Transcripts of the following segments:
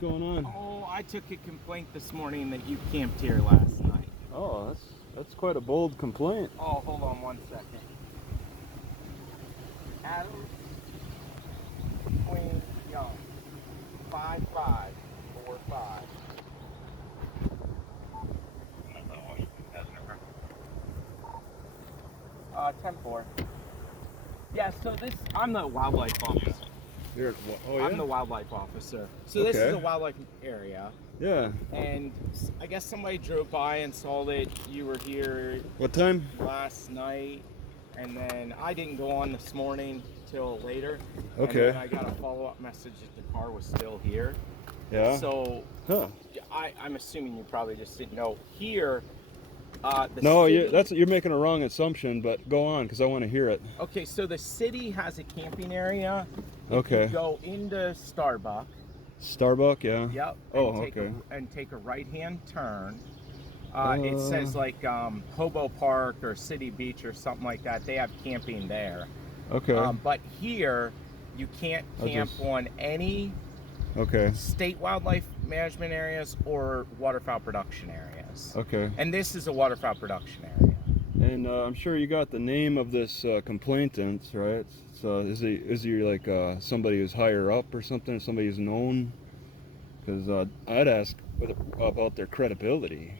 going on? Oh, I took a complaint this morning that you camped here last night. Oh, that's quite a bold complaint. Oh, hold on 1 second. Adams, Queen, Young, 5545. 10-4. Yeah, so I'm the wildlife officer. I'm the wildlife officer. So this is a wildlife area. Yeah. And I guess somebody drove by and saw that you were here. What time? Last night. And then I didn't go on this morning till later. Okay. And then I got a follow-up message that the car was still here. Yeah. So I'm assuming you probably just didn't know. Here, you're making a wrong assumption, but go on because I want to hear it. Okay, so the city has a camping area. Okay. You go into Starbuck. Starbuck, yeah. Yep. And take a right-hand turn. It says like Hobo Park or City Beach or something like that. They have camping there. Okay. But here, you can't camp on any state wildlife management areas or waterfowl production areas. Okay. And this is a waterfowl production area. And I'm sure you got the name of this complainant, right? So is he like somebody who's higher up or something? Somebody who's known? Because I'd ask about their credibility.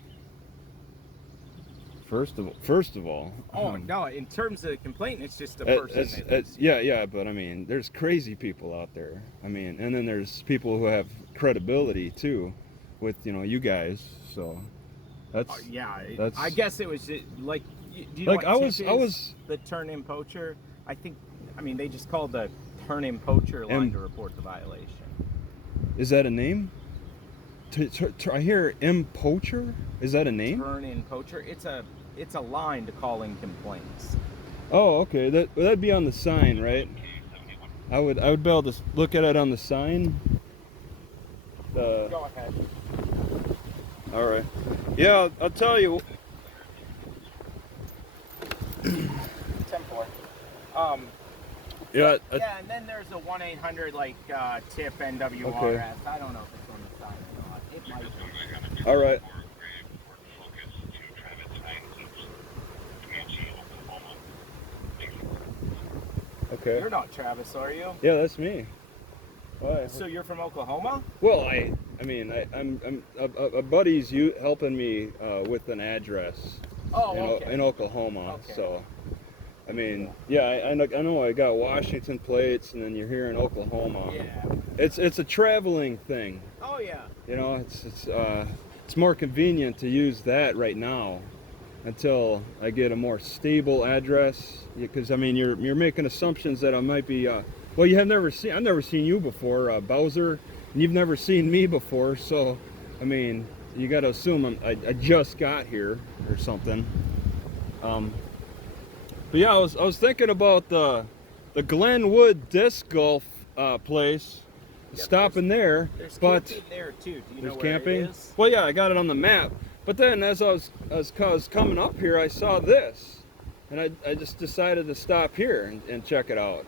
First of all. Oh no! In terms of the complaint, it's just a person. Yeah, but I mean, there's crazy people out there. I mean, and then there's people who have credibility too, with you guys. So that's I guess it was like. Do you like know what I was the turn-in poacher. I mean, they just called the turn-in poacher line to report the violation. Is that a name? I hear M poacher. Is that a name? Turn-in poacher. It's a line to call in complaints. Oh, okay. That'd be on the sign, right? I would be able to look at it on the sign. Go ahead. All right. Yeah, I'll tell you. 10-4. Yeah. And then there's a 1-800 tip NWRS. Okay. I don't know if it's on the side or not. It might be. All right. Okay. You're not Travis, are you? Yeah, that's me. Why? So you're from Oklahoma? Well, I'm a buddy's helping me with an address in Oklahoma. Okay. So, I mean, yeah, I know I got Washington plates, and then you're here in Oklahoma. Yeah. It's a traveling thing. Oh yeah. It's more convenient to use that right now until I get a more stable address, because I mean you're making assumptions that I might be well, I've never seen you before, Bowser, and you've never seen me before, so I mean you got to assume I just got here or something. But yeah, I was thinking about the Glenwood disc golf place. Yep, stopping there, but camping there too. Do you know where camping? it is? Well, yeah, I got it on the map. But then as I was coming up here, I saw this, and I just decided to stop here and check it out.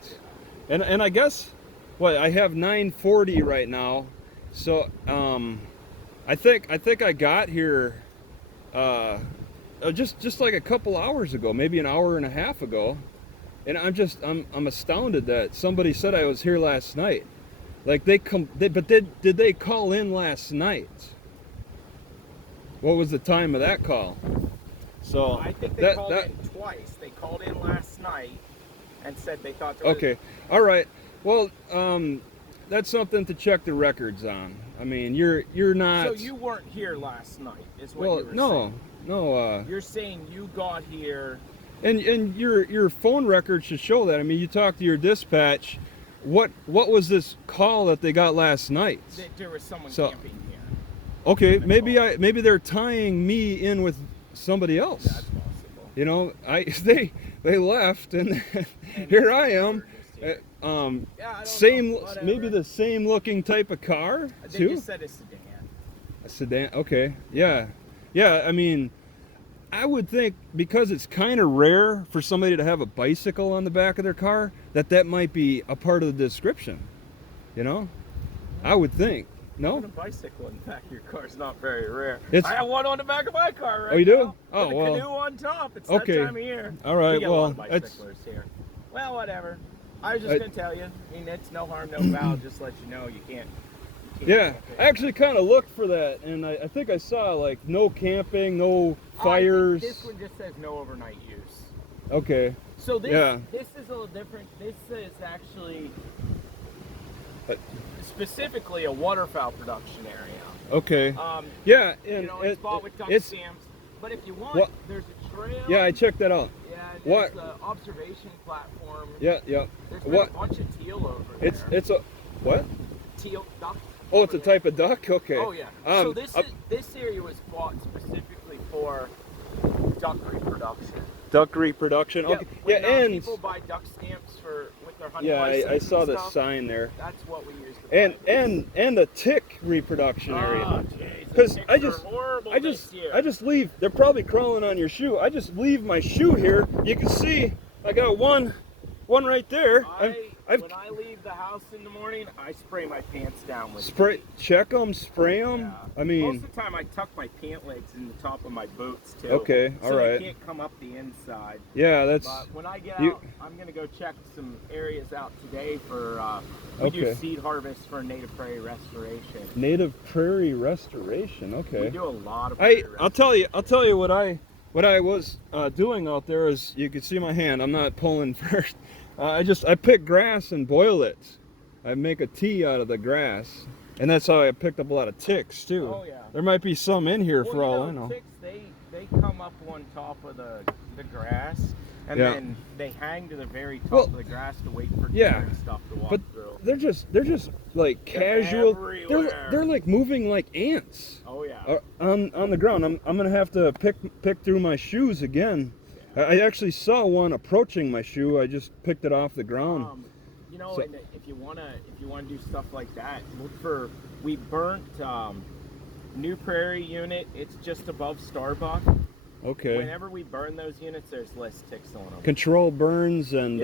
And I guess, I have 9:40 right now, so I think I got here just like a couple hours ago, maybe an hour and a half ago, and I'm astounded that somebody said I was here last night. Like did they call in last night? What was the time of that call? So I think they called in twice. They called in last night and said they thought there was... Okay. All right. Well, that's something to check the records on. I mean, you're not... So you weren't here last night, is what you were saying? No. You're saying you got here... And your phone record should show that. I mean, you talked to your dispatch. What was this call that they got last night? That there was someone camping here. Okay, maybe they're tying me in with somebody else. That's possible. They left, and here I am. Maybe the same looking type of car too. They just said a sedan. A sedan. Okay. Yeah. I mean, I would think because it's kind of rare for somebody to have a bicycle on the back of their car, that might be a part of the description. I would think. No? Put a bicycle in the back of your car is not very rare. It's... I have one on the back of my car right now. Oh, you do? Oh, with a well. canoe on top. It's okay. that time of year. All right, we get well, a lot of bicyclers here. Well, whatever. I was just going to tell you. I mean, it's no harm, no foul. Just let you know you can't. Yeah, I actually kind of looked for that, and I think I saw, like, no camping, no fires. This one just says no overnight use. Okay. So this is a little different. This is actually specifically a waterfowl production area. Okay. Yeah, and you know, it's bought with duck stamps. But if you want, there's a trail. Yeah, I checked that out. Yeah, there's an observation platform. Yeah, yeah. There's been a bunch of teal over there. It's a what? Teal duck. Oh, it's a type of duck. Okay. Oh yeah. So this area was bought specifically for duck reproduction. Duck reproduction. Okay. Yeah, and people buy duck stamps with their honey license. I saw the stuff. sign there. That's what we use. To and the tick reproduction area. Oh, jeez. Because I I just leave. They're probably crawling on your shoe. I just leave my shoe here. You can see I got one right there. When I leave the house in the morning, I spray my pants down with check them, spray them. Yeah. I mean, most of the time I tuck my pant legs in the top of my boots too. Okay, all right. So they can't come up the inside. Yeah, that's. But when I get out, I'm gonna go check some areas out today for. We do seed harvest for native prairie restoration. Native prairie restoration. Okay. We do a lot of. I'll tell you what I was doing out there is, you can see my hand. I'm not pulling first. I pick grass and boil it. I make a tea out of the grass, and that's how I picked up a lot of ticks too. Oh yeah. There might be some in here for all I know. Ticks, they come up on top of the grass, and then they hang to the very top of the grass to wait for different stuff to walk through. They're just like casual. They're like moving like ants. Oh yeah. On the ground. I'm gonna have to pick through my shoes again. I actually saw one approaching my shoe. I just picked it off the ground. You know, and if you wanna do stuff like that, look for. We burnt New Prairie unit. It's just above Starbuck. Okay. Whenever we burn those units, there's less ticks on them. Control burns and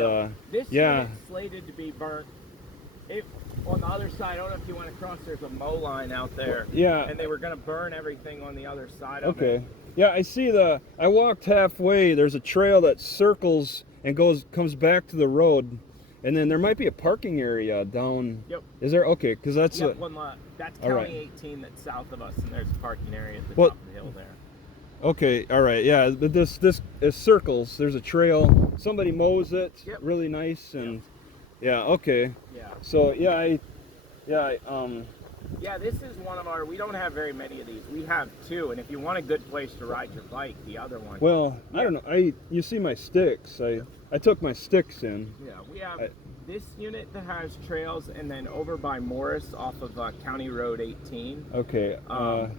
this unit's slated to be burnt. On the other side, I don't know if you went across. There's a mow line out there. Yeah. And they were gonna burn everything on the other side of it. Okay. Yeah, I see I walked halfway. There's a trail that circles and comes back to the road, and then there might be a parking area down. Yep. Is there? Okay, because that's that's County 18 that's south of us, and there's a parking area at the top of the hill there. Okay, all right, yeah, but this is circles. There's a trail. Somebody mows it. Yep. Really nice, and yeah, okay. Yeah. So yeah, Yeah, this is one of our. We don't have very many of these. We have two, and if you want a good place to ride your bike, the other one. Well, I don't know. You see my sticks. I took my sticks in. Yeah, we have this unit that has trails, and then over by Morris off of County Road 18. Okay.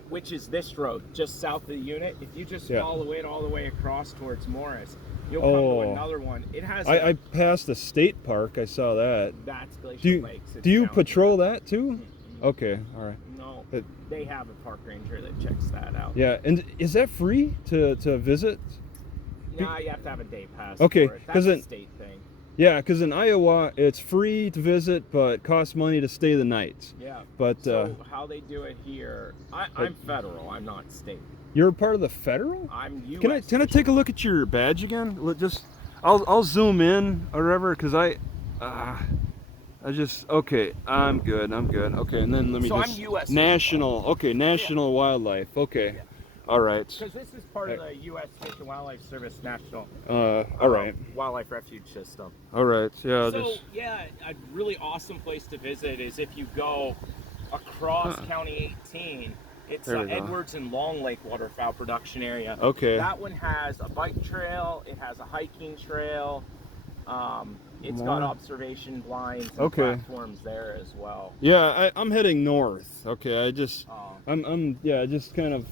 Which is this road, just south of the unit. If you just follow it all the way across towards Morris, you'll come to another one. It has. I passed the state park. I saw that. That's Glacial Lakes. Do you patrol that too? Okay, all right. No, they have a park ranger that checks that out. Yeah, and is that free to visit? Nah, you have to have a day pass. Okay, because it's a state thing. Yeah, because in Iowa it's free to visit, but costs money to stay the night. Yeah. But so how they do it here? I'm federal. I'm not state. You're part of the federal? I'm U.S. Can I take a look at your badge again? I'll zoom in or whatever, because okay, I'm good. Okay, and then let me I'm U.S. National. Okay, National Wildlife. Okay, all right. Because this is part of the U.S. Fish and Wildlife Service National. All right. Wildlife Refuge System. All right. Yeah. A really awesome place to visit is if you go across County 18. It's Edwards and Long Lake Waterfowl Production Area. Okay. That one has a bike trail. It has a hiking trail. It's got observation blinds and platforms there as well. Yeah, I'm heading north. Okay, I'm just kind of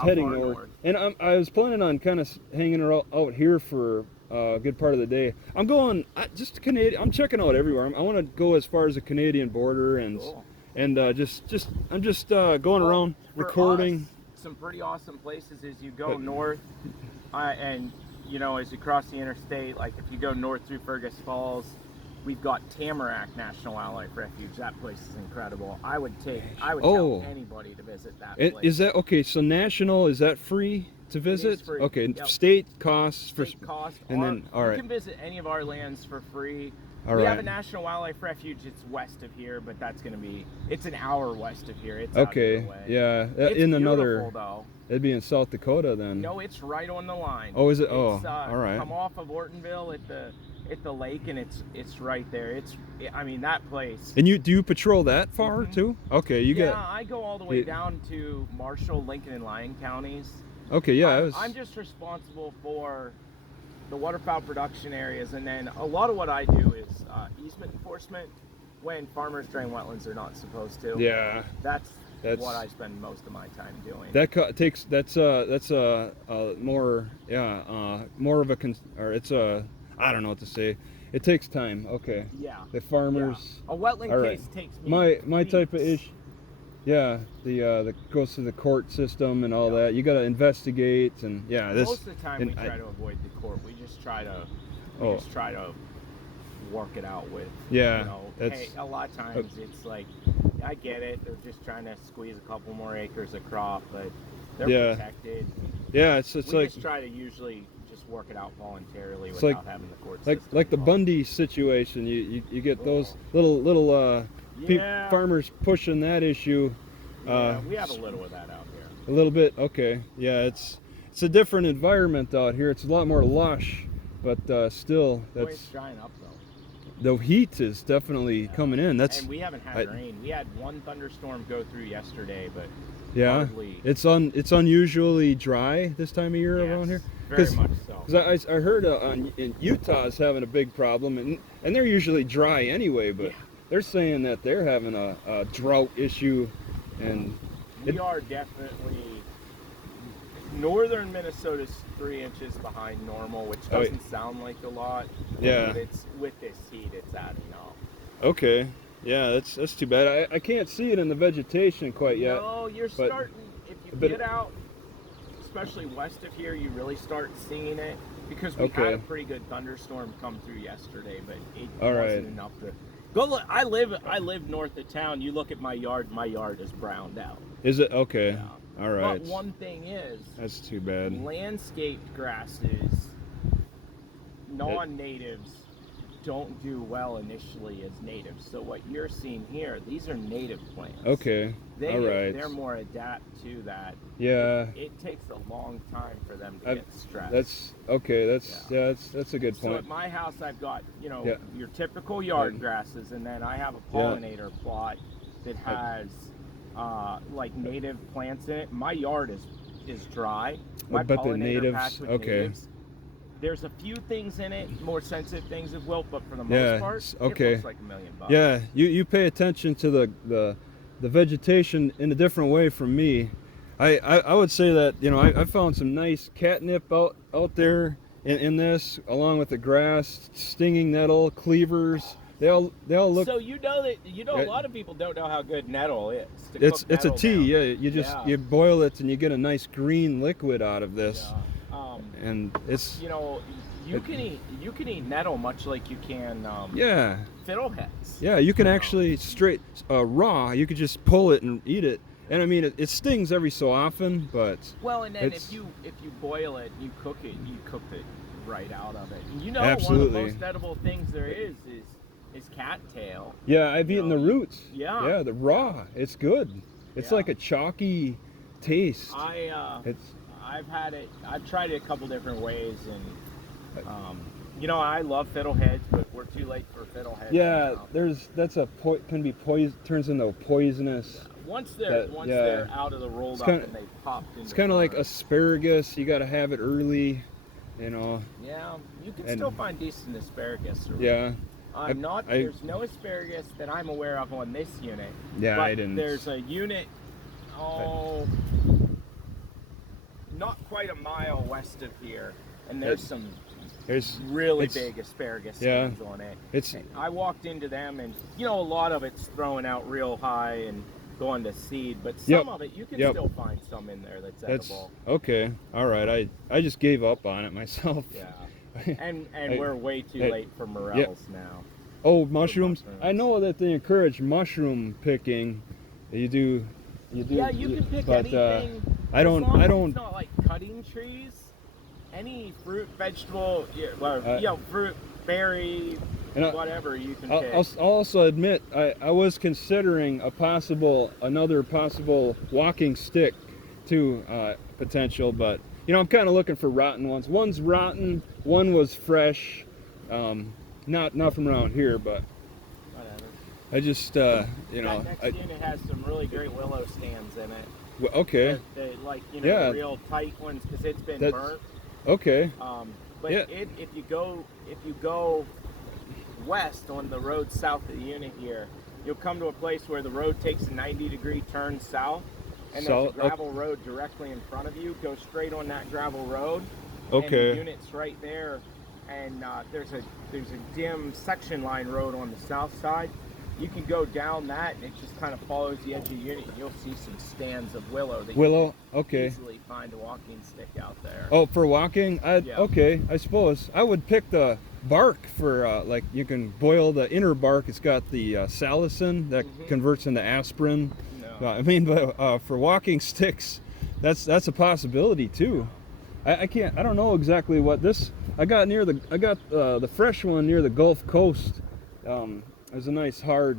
heading north. And I was planning on kind of hanging out here for a good part of the day. I'm going just Canadian. I'm checking out everywhere. I want to go as far as the Canadian border and I'm just going around recording. Some pretty awesome places as you go north, and you know, as you cross the interstate, like if you go north through Fergus Falls, We've got Tamarack National Wildlife Refuge. That place is incredible. I would Oh. tell anybody to visit that It, place. is that okay? So national, is that free to visit? free. Okay, Yep. state costs State cost. and then all You right. can visit any of our lands for free. All we right. have a National Wildlife Refuge. It's west of here, but it's an hour west of here. It's Okay, out of the way. yeah, It's in beautiful, another. though. It'd be in South Dakota then. No, it's right on the line. Oh, is it? It's, Oh, all right. Come off of Ortonville at the lake, and it's right there. I mean, that place. And do you patrol that far too? Okay, I go all the way down to Marshall, Lincoln, and Lyon counties. Okay, yeah. I'm just responsible for the waterfowl production areas, and then a lot of what I do is easement enforcement when farmers drain wetlands they're not supposed to. Yeah. That's what I spend most of my time doing. That's more more of a or it's a I don't know what to say. It takes time. Okay. Yeah. The farmers. Yeah. A wetland all right. case takes me my type of issue. Yeah, the goes through the court system and all that. You got to investigate and Most of the time we try to avoid the court. We just try to work it out with. Yeah. Hey, a lot of times it's like, I get it. They're just trying to squeeze a couple more acres of crop, but they're protected. Yeah, it's we like just try to usually just work it out voluntarily without having the court system. Like the Bundy situation. You get those little farmers pushing that issue. We have a little of that out here. A little bit, okay. Yeah, it's a different environment out here. It's a lot more lush, but still, It's drying up though. The heat is definitely coming in. And we haven't had rain. We had one thunderstorm go through yesterday, but hardly. It's unusually dry this time of year around here. Very much so. Because I heard in Utah is having a big problem, and they're usually dry anyway, but they're saying that they're having a drought issue, and we are definitely. Northern Minnesota's 3 inches behind normal, which doesn't sound like a lot. Yeah. But it's with this heat, it's adding up. Okay. Yeah, that's too bad. I can't see it in the vegetation quite yet. No, you're starting. If you get out, especially west of here, you really start seeing it because we had a pretty good thunderstorm come through yesterday, but it wasn't enough to. Go look. I live north of town. You look at my yard. My yard is browned out. Is it okay? Yeah. All right. But one thing is, that's too bad. Landscaped grasses, non-natives don't do well initially as natives. So what you're seeing here, these are native plants. Okay. All right. They're more adapt to that. Yeah. It takes a long time for them to get stressed. That's okay. That's a good point. So at my house, I've got your typical yard grasses, and then I have a pollinator plot that has like native plants in it. My yard is dry. My but the pollinator patch natives, with okay. natives, there's a few things in it, more sensitive things of wilt, but for the most part, it looks like $1 million. Yeah, you pay attention to the vegetation in a different way from me. I would say that I found some nice catnip out there in this, along with the grass, stinging nettle, cleavers. They all look. So a lot of people don't know how good nettle is. It's a tea. Yeah, you boil it and you get a nice green liquid out of this. Yeah. And it's you can eat nettle much like you can fiddleheads. Yeah, you can actually straight raw. You could just pull it and eat it. And I mean, it stings every so often, but and then if you boil it, you cook it right out of it. And absolutely. One of the most edible things there is cattail. Yeah, I've eaten the roots. Yeah, the raw. It's good. It's like a chalky taste. I've had it. I've tried it a couple different ways, and I love fiddleheads, but we're too late for fiddleheads. Yeah, can be turns into poisonous. Once they're out of the rolled up and they popped into. It's kind of like asparagus. You got to have it early, Yeah, you can still find decent asparagus. Yeah. There's no asparagus that I'm aware of on this unit. Yeah, but I didn't. There's a unit, not quite a mile west of here, and there's really big asparagus stems on it. I walked into them, and a lot of it's throwing out real high and going to seed, but some of it you can still find some in there that's edible. Okay. All right. I just gave up on it myself. Yeah. And we're way too late for morels now. Oh, mushrooms. I know that they encourage mushroom picking. You do. Yeah, you can pick but, anything. I don't. It's not like cutting trees. Any fruit, vegetable, fruit, berry, whatever you can pick. I'll also admit I was considering another possible walking stick to potential, but I'm kind of looking for rotten ones. One's rotten, one was fresh, not from around here, but whatever. I just that next unit has some really great willow stands in it. Well, okay. They like the real tight ones because it's been burnt. Okay. But if you go west on the road south of the unit here, you'll come to a place where the road takes a 90-degree turn south, and there's a gravel road directly in front of you. Go straight on that gravel road. Okay. And the unit's right there, and there's a dim section line road on the south side. You can go down that, and it just kind of follows the edge of the unit. And you'll see some stands of willow. That you can easily find a walking stick out there. Oh, for walking? Okay, I suppose. I would pick the bark for, like, you can boil the inner bark. It's got the salicin that converts into aspirin. But for walking sticks, that's a possibility too. I don't know exactly what this. I got the fresh one near the Gulf Coast. It was a nice hard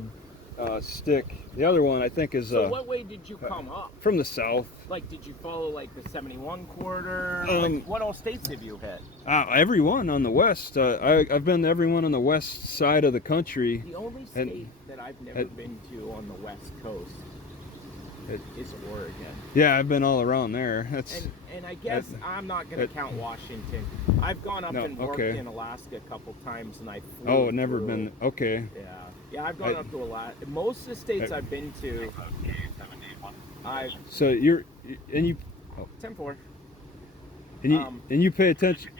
stick. The other one I think is. So what way did you come up? From the south. Like, did you follow like the 71 corridor? What all states have you hit? Every one on the west. I've been to every one on the west side of the country. The only state that I've never been to on the west coast is Oregon. Yeah, I've been all around there. And I guess I'm not going to count Washington. I've gone up and worked in Alaska a couple times, and I flew never through. been. Okay. Yeah, I've gone up to Alaska. Most of the states I've been to, So you're 10-4. And you pay attention.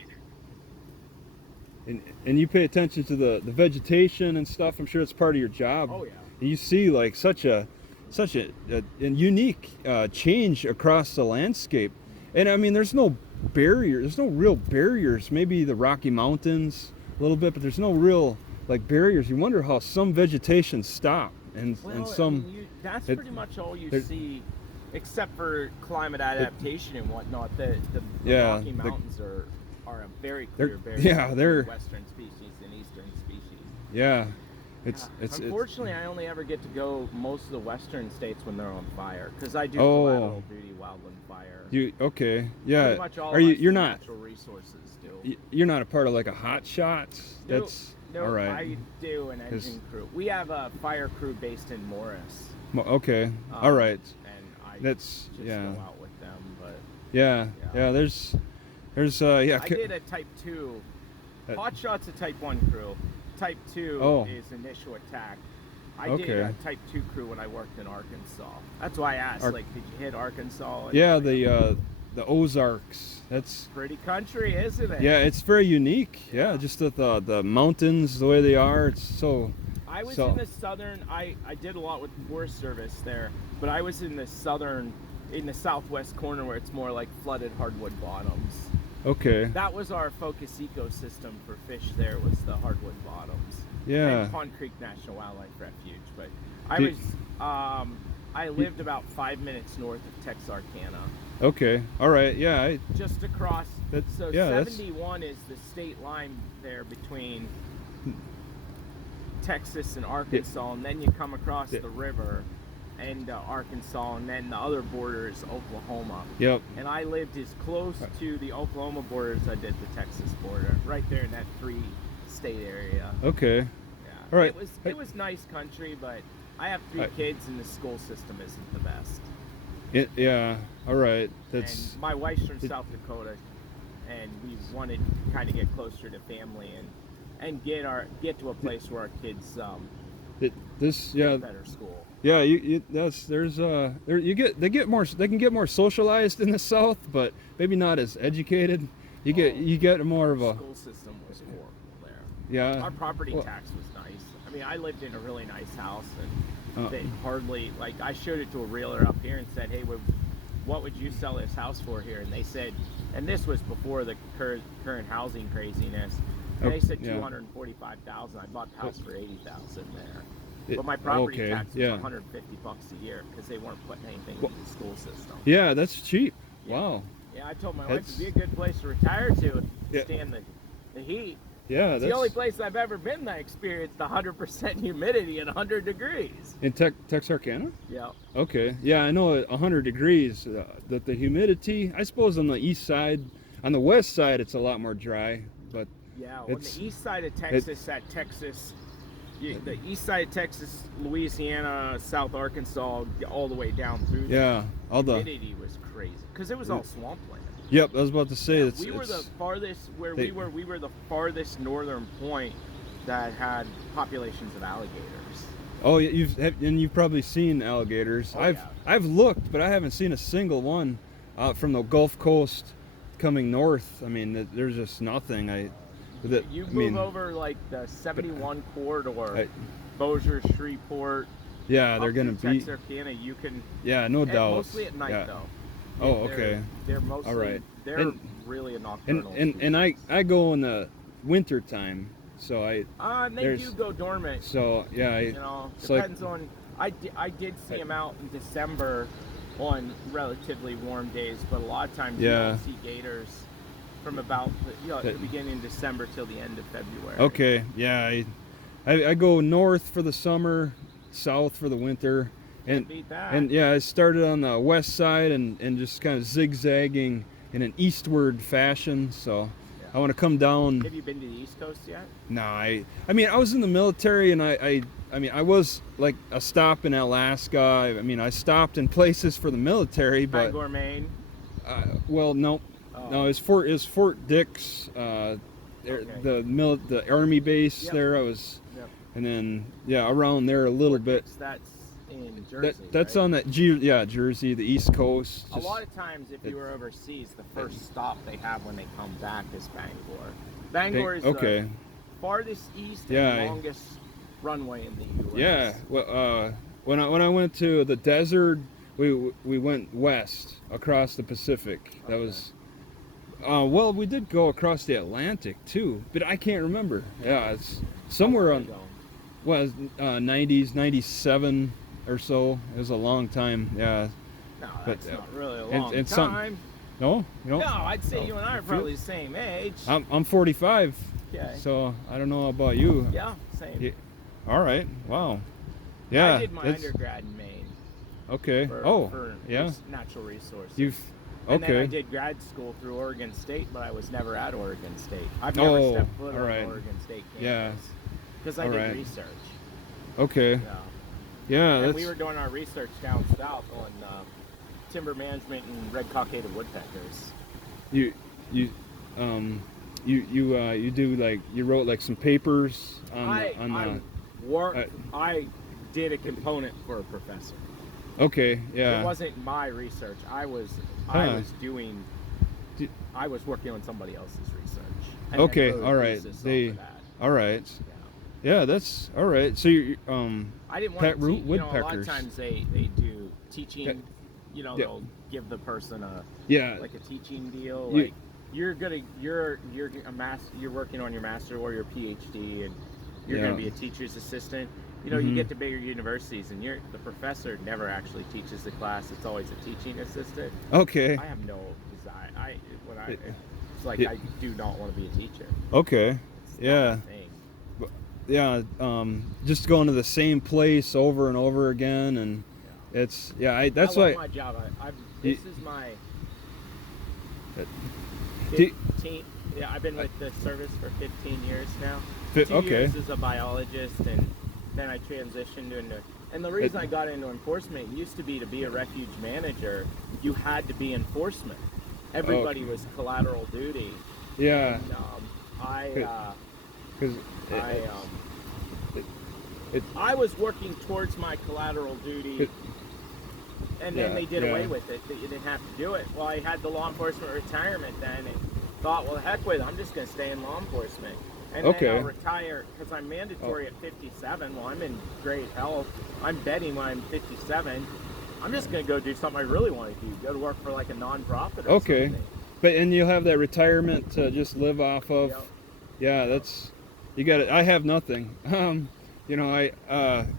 And you pay attention to the vegetation and stuff. I'm sure it's part of your job. Oh yeah. And you see like such a unique change across the landscape. And I mean, there's no barrier. There's no real barriers. Maybe the Rocky Mountains a little bit, but there's no real like barriers. You wonder how some vegetation stop and some. That's pretty much all you see, except for climate adaptation and whatnot. The Rocky Mountains are a very clear barrier. Yeah, they're western species and eastern species. Yeah. Unfortunately, I only ever get to go most of the western states when they're on fire, because I do collateral duty wildland fire. Okay? Yeah. Pretty much all Are you? You're not. Natural resources do. You're not a part of like a hot shots. No, all right. I do an engine crew. We have a fire crew based in Morris. Okay. All right. And I go out with them, but yeah. There's I did a Type 2. Hot Shot's a Type 1 crew. Type 2 is initial attack. I did a Type 2 crew when I worked in Arkansas. That's why I asked, did you hit Arkansas? The Ozarks. That's pretty country, isn't it? Yeah, it's very unique. Yeah, just the mountains, the way they are. It's so. I was in the southern. I did a lot with the Forest Service there, but I was in the southwest corner where it's more like flooded hardwood bottoms. Okay. That was our focus ecosystem for fish. There was the hardwood bottoms. Yeah. And Pond Creek National Wildlife Refuge, but I lived about 5 minutes north of Texarkana. Okay. All right. Yeah. Just across. 71 is the state line there between Texas and Arkansas, and then you come across the river and Arkansas, and then the other border is Oklahoma. Yep. And I lived as close to the Oklahoma border as I did the Texas border, right there in that free state area. Okay. Yeah. All right. It was nice country, but I have 3 kids, and the school system isn't the best. Yeah. All right. And my wife's from South Dakota, and we wanted to kind of get closer to family and get to a place where our kids get better school. Yeah, they can get more socialized in the South, but maybe not as educated. You get more of a school system was horrible there. Yeah. Our property tax was nice. I mean, I lived in a really nice house, and they hardly, like, I showed it to a realtor up here and said, hey, what would you sell this house for here? And they said, and this was before the current housing craziness, And they said 245,000. I bought the house for 80,000 there. But my property tax was 150 bucks a year because they weren't putting anything into the school system. Yeah, that's cheap. Yeah. Wow. Yeah, I told my wife it'd be a good place to retire to if stand the heat. Yeah, it's the only place I've ever been that experienced 100% humidity at 100 degrees. In Texarkana? Yeah. Okay. Yeah, I know at 100 degrees that the humidity, I suppose on the east side, on the west side it's a lot more dry, but yeah, on the east side of Texas, the east side of Texas, Louisiana, South Arkansas, all the way down through there. Yeah, the humidity was crazy because it was all swampland. Yep, I was about to say we were the farthest we were the farthest northern point that had populations of alligators. Oh, you've probably seen alligators. Oh, I've looked, but I haven't seen a single one out from the Gulf Coast coming north. I mean, there's just nothing. You move over like the 71 corridor, Bossier, Shreveport. Yeah, they're gonna be Texarkana. You can. Yeah, no doubt. Mostly at night though. Oh, okay. They're mostly. All right. They're really a nocturnal. And I go in the winter time, so they do go dormant. So yeah, depends on. I did see them out in December, on relatively warm days, but a lot of times you don't see gators from about the beginning of December till the end of February. Okay. Yeah, I go north for the summer, south for the winter. And yeah, I started on the west side and just kind of zigzagging in an eastward fashion. So I want to come down. Have you been to the East Coast yet? No, I mean I was in the military, and I mean I was like a stop in Alaska. I mean I stopped in places for the military, but Bangor, Maine. Well, no, no, it's Fort Dix, the Army base there. I was, and then around there a little bit. That's in Jersey. That's right? On that Jersey, the East Coast. A lot of times, if you were overseas, the first stop they have when they come back is Bangor. Bangor is the farthest east and longest runway in the U.S. Yeah. Well, when I went to the desert, we went west across the Pacific. That was. Well, we did go across the Atlantic too, but I can't remember. Yeah, it's somewhere on. Well, 90s, 97 or so. It was a long time. Yeah. No, that's not really a long time. No, I'd say you and I are probably the same age. I'm 45. Okay. So I don't know about you. Yeah, same. Yeah. All right. Wow. Yeah. I did my undergrad in Maine. Okay. For natural resources. And then I did grad school through Oregon State, but I was never at Oregon State. I've never stepped foot on Oregon State campus. Yeah. Because I did research. Okay. Yeah. And we were doing our research down south on timber management and red cockaded woodpeckers. You do like you wrote like some papers on I did a component for a professor. Okay. Yeah. It wasn't my research. I was working on somebody else's research. And okay. All right. All right. Yeah, that's all right. So you I didn't want to teach, a lot of times they do teaching. They'll give the person like a teaching deal. Like you're working on your master or your PhD, and you're going to be a teacher's assistant. You get to bigger universities, and the professor never actually teaches the class. It's always a teaching assistant. Okay. I have no desire. I do not want to be a teacher. Okay. Yeah. Yeah, just going to the same place over and over again, and that's why my job. This is my 15. Yeah, I've been with the service for 15 years now. 2 years as a biologist, and then I transitioned into. And the reason I got into enforcement used to be a refuge manager. You had to be enforcement. Everybody was collateral duty. Yeah. And, I was working towards my collateral duty, and then they did away with it. You didn't have to do it. Well, I had the law enforcement retirement then, and thought, well, heck with it. I'm just going to stay in law enforcement. And then I'll retire because I'm mandatory at 57. Well, I'm in great health. I'm betting when I'm 57. I'm just going to go do something I really want to do. Go to work for like a nonprofit or something. But and you'll have that retirement to just live off of. Yeah, that's, you got it. I have nothing. You know, I kind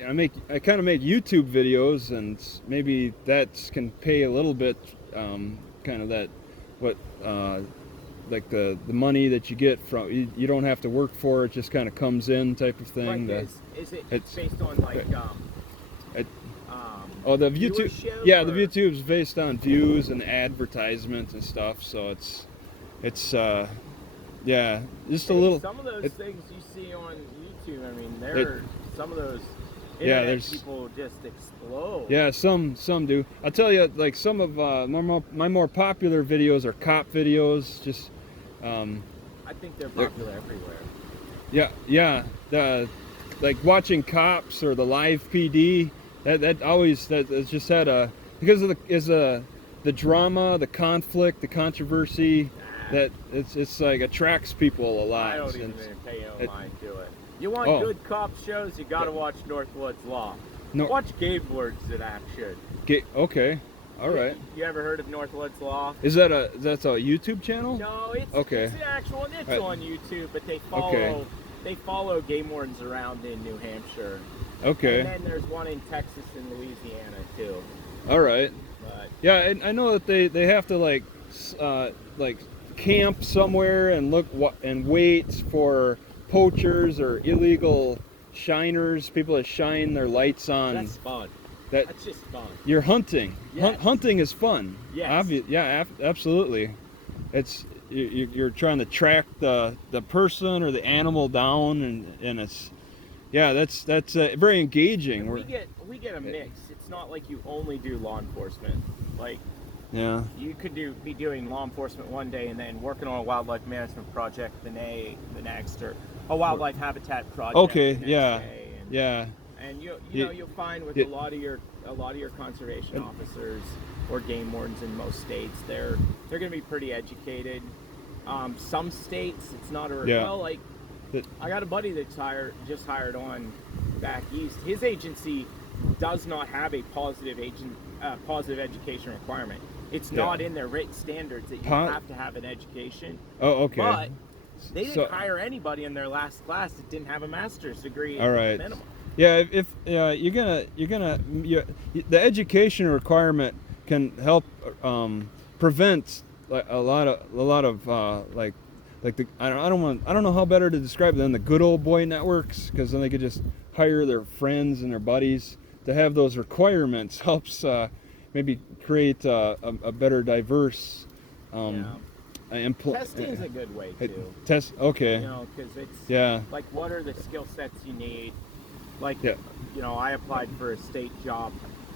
of make YouTube videos, and maybe that can pay a little bit, kind of that, what, like the money that you get from, you don't have to work for it, just kind of comes in type of thing. Like, is it based on like oh, the YouTube, yeah, the YouTube's based on views and advertisements and stuff, so it's yeah, just a little. Some of those things you see on YouTube, I mean, some of those internet people just explode. Yeah, some do. I'll tell you, like some of my more popular videos are cop videos. Just I think they're popular everywhere. Yeah. Like watching cops or the live PD. That's just had a, because of the drama, the conflict, the controversy. That it's like attracts people a lot. I don't even pay no mind to it. You want good cop shows, you gotta watch Northwoods Law. Watch Game Words in action. Okay, all right. You ever heard of Northwoods Law? Is that that's a YouTube channel? No, it's an actual one. It's on YouTube, but they follow game wardens around in New Hampshire. Okay. And then there's one in Texas and Louisiana too. All right. But, yeah, and I know that they have to like camp somewhere and and wait for poachers or illegal shiners, people that shine their lights on. That's fun. That's just fun. You're hunting. Yes. Hunting is fun. Yes. Absolutely. It's you're trying to track the person or the animal down, and it's that's very engaging. We get a mix. It's not like you only do law enforcement. Like, you could be doing law enforcement one day and then working on a wildlife management project the next, or a wildlife habitat project. Okay, the next day. And you'll find with a lot of your conservation officers or game wardens in most states, they're going to be pretty educated. Some states it's not well, like I got a buddy that's just hired on back east. His agency does not have a positive education requirement. It's not in their written standards that you have to have an education. Oh, okay. But they didn't hire anybody in their last class that didn't have a master's degree. All right. Minimum. Yeah, if the education requirement can help prevent like a lot of I don't know how better to describe it than the good old boy networks, because then they could just hire their friends and their buddies. To have those requirements helps maybe create a better diverse testing is a good way too. Okay. Because it's like, what are the skill sets you need? Like, I applied for a state job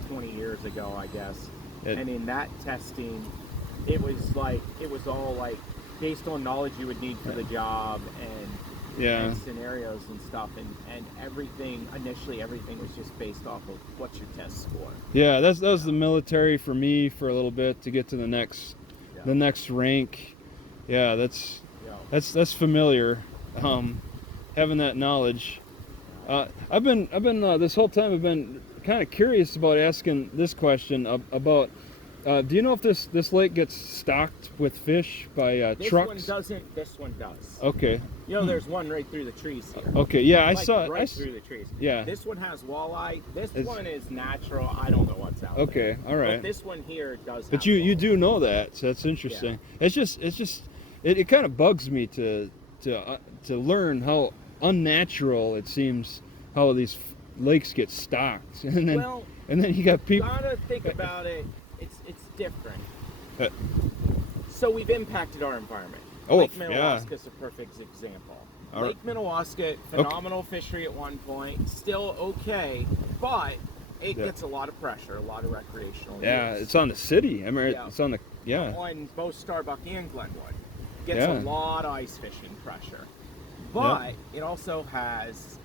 20 years ago, I guess, and in that testing, it was all like based on knowledge you would need for the job and scenarios and stuff, and everything was just based off of what's your test score. Yeah, that was the military for me for a little bit to get to the next rank. Yeah, that's familiar. Having that knowledge. I've been this whole time I've been kind of curious about asking this question about. Do you know if this lake gets stocked with fish by trucks? This one doesn't. This one does. Okay. There's one right through the trees here. Okay. Yeah, I saw it. Right through the trees. Yeah. This one has walleye. This one is natural. I don't know what's out there. Okay. All right. But this one here does. But you do know that, so that's interesting. Yeah. It kind of bugs me to learn how unnatural it seems how these lakes get stocked, and then you got people. You gotta think about it. It's different. So we've impacted our environment. Lake Minnewaska is a perfect example. Lake Minnewaska, phenomenal fishery at one point, still okay, but it gets a lot of pressure, a lot of recreational use. It's on the city. I mean, it's on the on both Starbuck and Glenwood. Gets a lot of ice fishing pressure, but it also has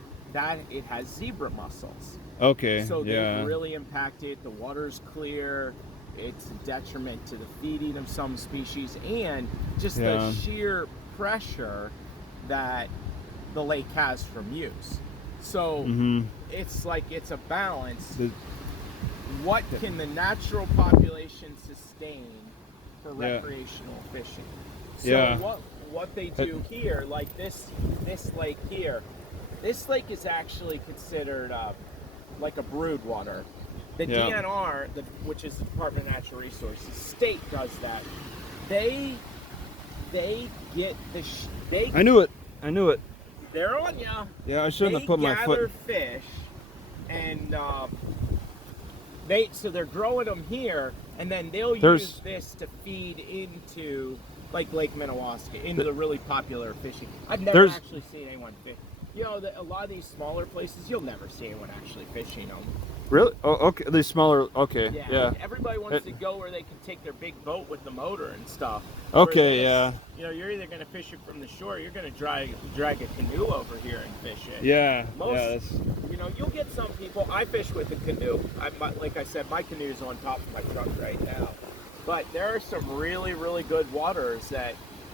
zebra mussels. Okay. So they've really impacted. The water's clear. It's a detriment to the feeding of some species, and just the sheer pressure that the lake has from use. So it's like it's a balance. What can the natural population sustain for recreational fishing? So what they do here, like this lake here, this lake is actually considered like a brood water. The DNR, which is the Department of Natural Resources, state does that. They get the I knew it. They're on ya. Yeah, I shouldn't have put my foot. They gather fish, and so they're growing them here, and then they'll use this to feed into like Lake Minnewaska, into the really popular fishing. I've never actually seen anyone fish. You know, a lot of these smaller places, you'll never see anyone actually fishing them. Really? Oh, okay. These smaller. Okay. Yeah. Everybody wants to go where they can take their big boat with the motor and stuff. Okay. Yeah. You know, you're either going to fish it from the shore, or you're going to drag a canoe over here and fish it. Yeah. You know, you'll get some people. I fish with a canoe. Like I said, my canoe is on top of my truck right now. But there are some really, really good waters that,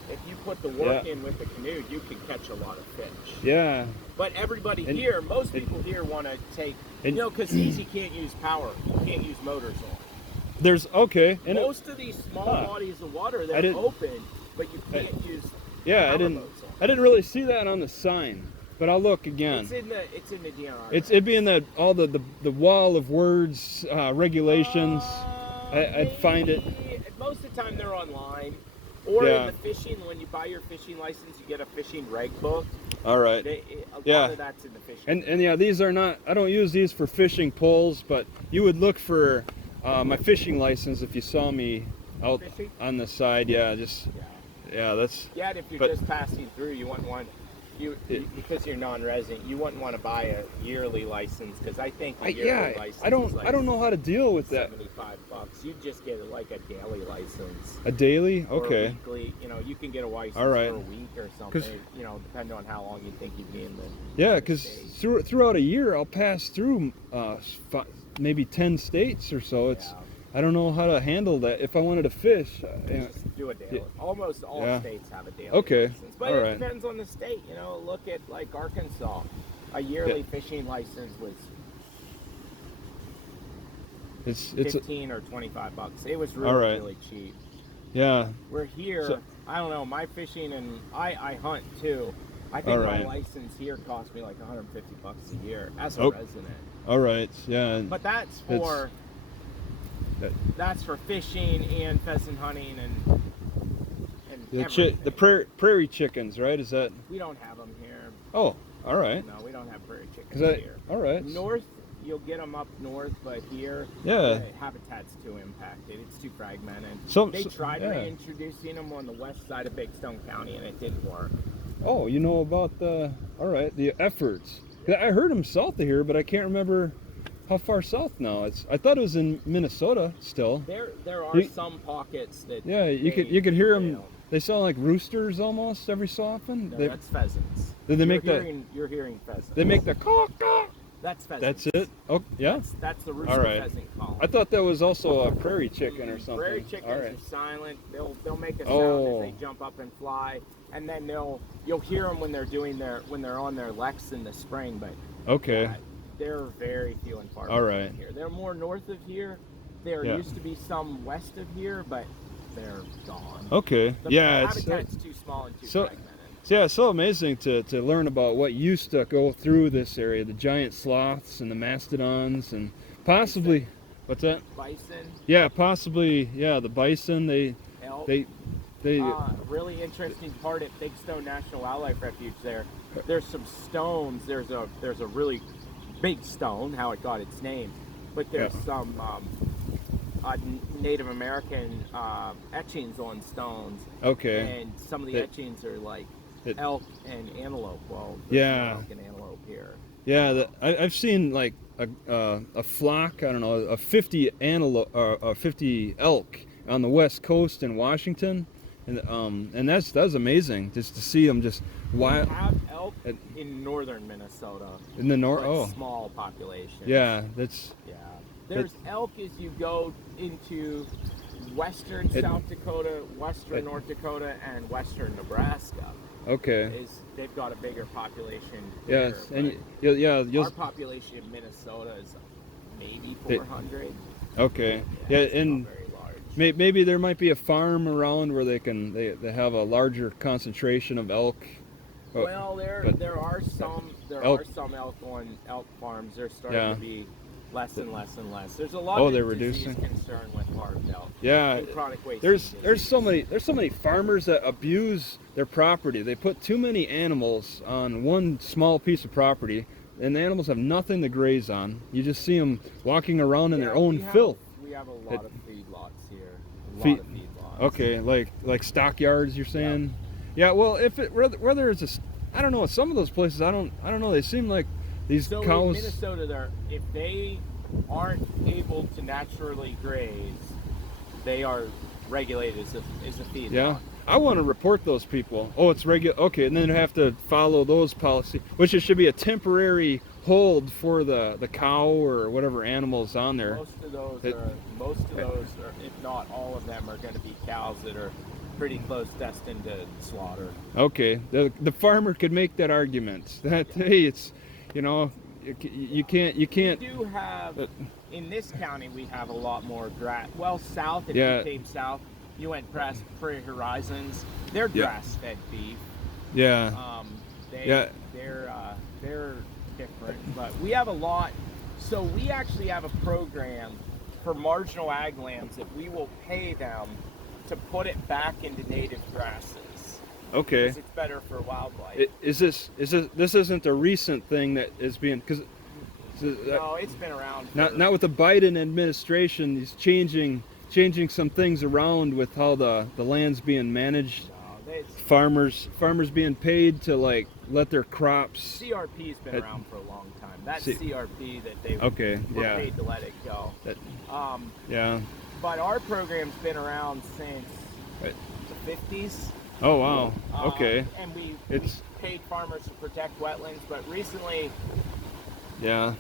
if you put the work in with the canoe, you can catch a lot of fish. Yeah. But everybody here, most people here want to take, you know, because you can't use power. You can't use motors on. Most of these small bodies of water, they're open, but you can't use power boats on. I didn't really see that on the sign, but I'll look again. It's in the DNR. It'd be in all the wall of words, regulations. I'd find it. Most of the time they're online. Or in the fishing, when you buy your fishing license, you get a fishing reg book. All right. A lot of that's in the fishing. And yeah, these are not, I don't use these for fishing poles, but you would look for my fishing license if you saw me out fishing? On the side. Yeah, that's. Yeah, if you're just passing through, you wouldn't want, because you're non-resident, you wouldn't want to buy a yearly license, because I think a yearly license I don't know how to deal with that. $75. You'd just get like a daily license. A daily? Or okay. A weekly. You know, you can get a license for a week or something. You know, depending on how long you think you'd be in the. Yeah, because throughout a year, I'll pass through maybe 10 states or so. I don't know how to handle that. If I wanted to fish, just do a daily. Almost all states have a daily license, but it depends on the state. You know, look at like Arkansas. A yearly fishing license was it's $15 or $25. It was really cheap. Yeah. We're here. I don't know. My fishing, and I hunt too. I think my license here cost me like $150 a year as a resident. All right. Yeah. But that's for. That's for fishing and pheasant hunting and the prairie chickens, right? Is that? We don't have them here. Oh, all right. No, we don't have prairie chickens here. All right. North, you'll get them up north, but here, the habitat's too impacted. It's too fragmented. They tried reintroducing them on the west side of Big Stone County, and it didn't work. Oh, you know about the efforts. I heard them south of here, but I can't remember. How far south now? I thought it was in Minnesota still. There are some pockets that. Yeah, you could hear them. They sound like roosters almost every so often. No, that's pheasants. You're hearing pheasants. They make the caw caw. That's pheasants. That's it. Oh yeah. That's the rooster pheasant call. I thought that was also a prairie chicken or something. Prairie chickens are silent. They'll make a sound as they jump up and fly, and then you'll hear them when they're on their leks in the spring. But they're very few and far between here. They're more north of here. There used to be some west of here, but they're gone. Okay. The habitat's too small and too fragmented. Yeah, it's so amazing to learn about what used to go through this area, the giant sloths and the mastodons and possibly, what's that? Bison. Yeah, possibly, the bison, elk. They really interesting part at Big Stone National Wildlife Refuge there's some stones. There's a really big stone, how it got its name, but there's some Native American etchings on stones. Okay. And some of the etchings are like elk and antelope. Well, there's elk and antelope here. Yeah, I've seen like a flock. I don't know, a 50 antelope or 50 elk on the west coast in Washington, and that's amazing just to see them just wild. We have elk in northern Minnesota. In the north, small population. Yeah, that's. Yeah. There's elk as you go into western South Dakota, western North Dakota, and western Nebraska. Okay. They've got a bigger population. Yes, there, and our population in Minnesota is maybe 400. Okay. Yeah, and very large. maybe there might be a farm around where they have a larger concentration of elk. Well, there are some elk on elk farms. They're starting to be less and less and less. There's a lot of disease concern with farmed elk. Yeah, and chronic wasting there's so many farmers that abuse their property. They put too many animals on one small piece of property, and the animals have nothing to graze on. You just see them walking around in their own filth. We have a lot of feedlots here. A lot of feedlots. Okay, like stockyards, you're saying? Yeah. Well, whether it's I don't know. Some of those places, I don't know. They seem like these cows. In Minnesota, if they aren't able to naturally graze, they are regulated as a feedlot. Yeah. I want to report those people. Oh, it's regular. Okay, and then have to follow those policies, which it should be a temporary hold for the cow or whatever animals on there. Most of those, if not all of them, are going to be cows that are pretty close destined to slaughter. Okay, the farmer could make that argument that hey, it's you can't. We do have in this county we have a lot more grass. Well, south if you came south. You went past Prairie Horizons. They're grass-fed beef. Yeah. They're different, but we have a lot. So we actually have a program for marginal ag lands that we will pay them to put it back into native grasses. Okay. Because it's better for wildlife. This isn't a recent thing that is being no, it's been around. Not with the Biden administration. He's changing some things around with how the land's being managed. No, farmers being paid to let their crops. CRP's been around for a long time. That's CRP that they were paid to let it go. But our program's been around since the 50s. Oh wow. Okay. And we paid farmers to protect wetlands, but recently,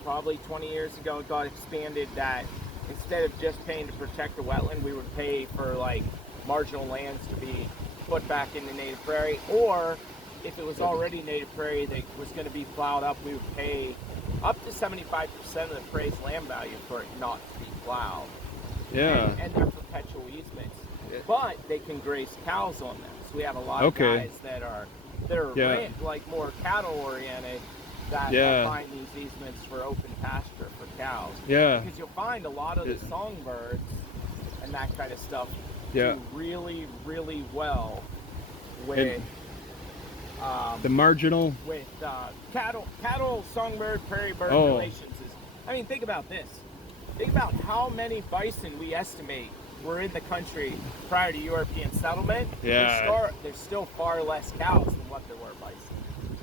probably 20 years ago, it got expanded that instead of just paying to protect the wetland, we would pay for marginal lands to be put back into native prairie, or if it was already native prairie that was going to be plowed up, we would pay up to 75% of the appraised land value for it not to be plowed. Yeah. And they're perpetual easements, but they can graze cows on them. So we have a lot of guys that are more cattle oriented. That find these easements for open pasture for cows. Yeah. Because you'll find a lot of the songbirds and that kind of stuff do really, really well with the marginal with cattle, songbird, prairie bird relations. Think about this. Think about how many bison we estimate were in the country prior to European settlement. Yeah. There's still far less cows than what there were bison.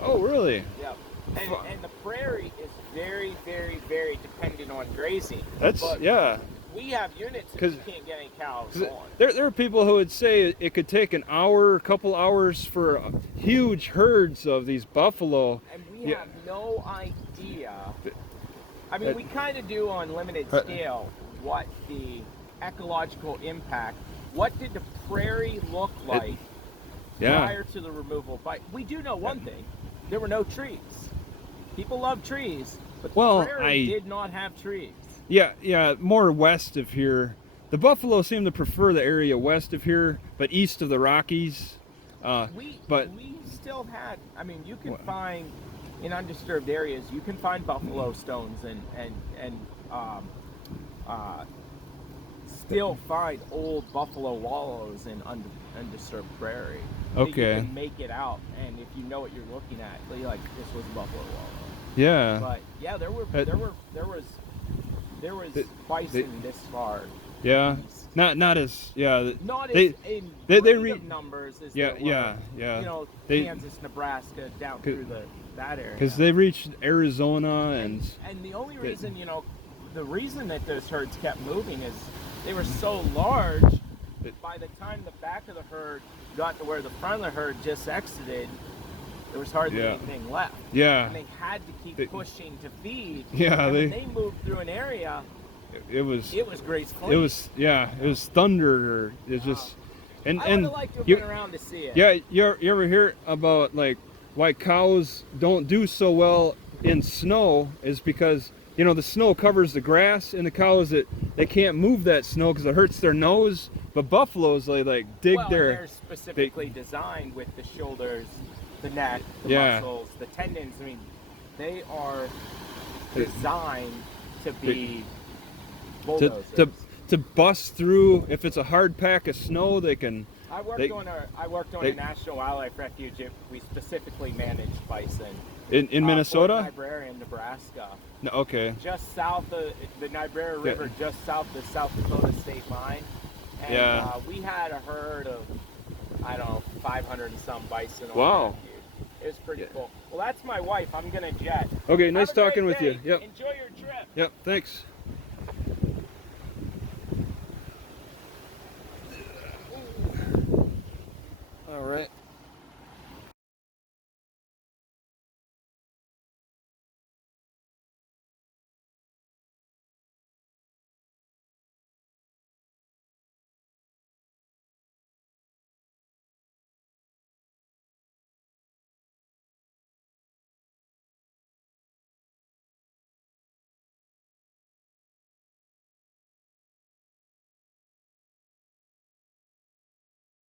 Oh, really? Yeah. And the prairie is very, very, very dependent on grazing. We have units that you can't get any cows on. There are people who would say it could take an hour, a couple hours for huge herds of these buffalo. And we have no idea. We kind of do on limited scale what the ecological impact, what did the prairie look like prior to the removal? But we do know one thing. There were no trees. People love trees, but the prairie did not have trees. Yeah, more west of here. The buffalo seem to prefer the area west of here, but east of the Rockies. We still had. You can find in undisturbed areas. You can find buffalo stones and still find old buffalo wallows in undisturbed prairie. Okay. You can make it out, and if you know what you're looking at, you're like, this was a buffalo wallow. Yeah. But there was bison this far. Yeah. Not as Not as in numbers as there were, Kansas, Nebraska, down through that area. Because they reached Arizona and the only reason the reason that those herds kept moving is they were so large. By the time the back of the herd got to where the front of the herd just exited, there was hardly anything left. Yeah. And they had to keep pushing to feed. Yeah. And when they moved through an area, it was graceful. It was thunder. It was just. I would have liked to have been around to see it. Yeah. You ever hear about why cows don't do so well in snow? Is because the snow covers the grass, and the cows they can't move that snow because it hurts their nose. But buffaloes, like dig they're specifically designed with the shoulders, the neck, the muscles, the tendons. I mean, they are designed to be bulldozers. To bust through. If it's a hard pack of snow, they can. I worked on a national wildlife refuge. We specifically managed bison. In Minnesota? Niobrara in Nebraska. No, okay. Just south of the Niobrara River, just south of the South Dakota State Line. And we had a herd of, I don't know, 500 and some bison. Wow. It was pretty cool. Well, that's my wife. I'm going to jet. Okay, nice talking with you. Yep. Enjoy your trip. Yep, thanks. All right.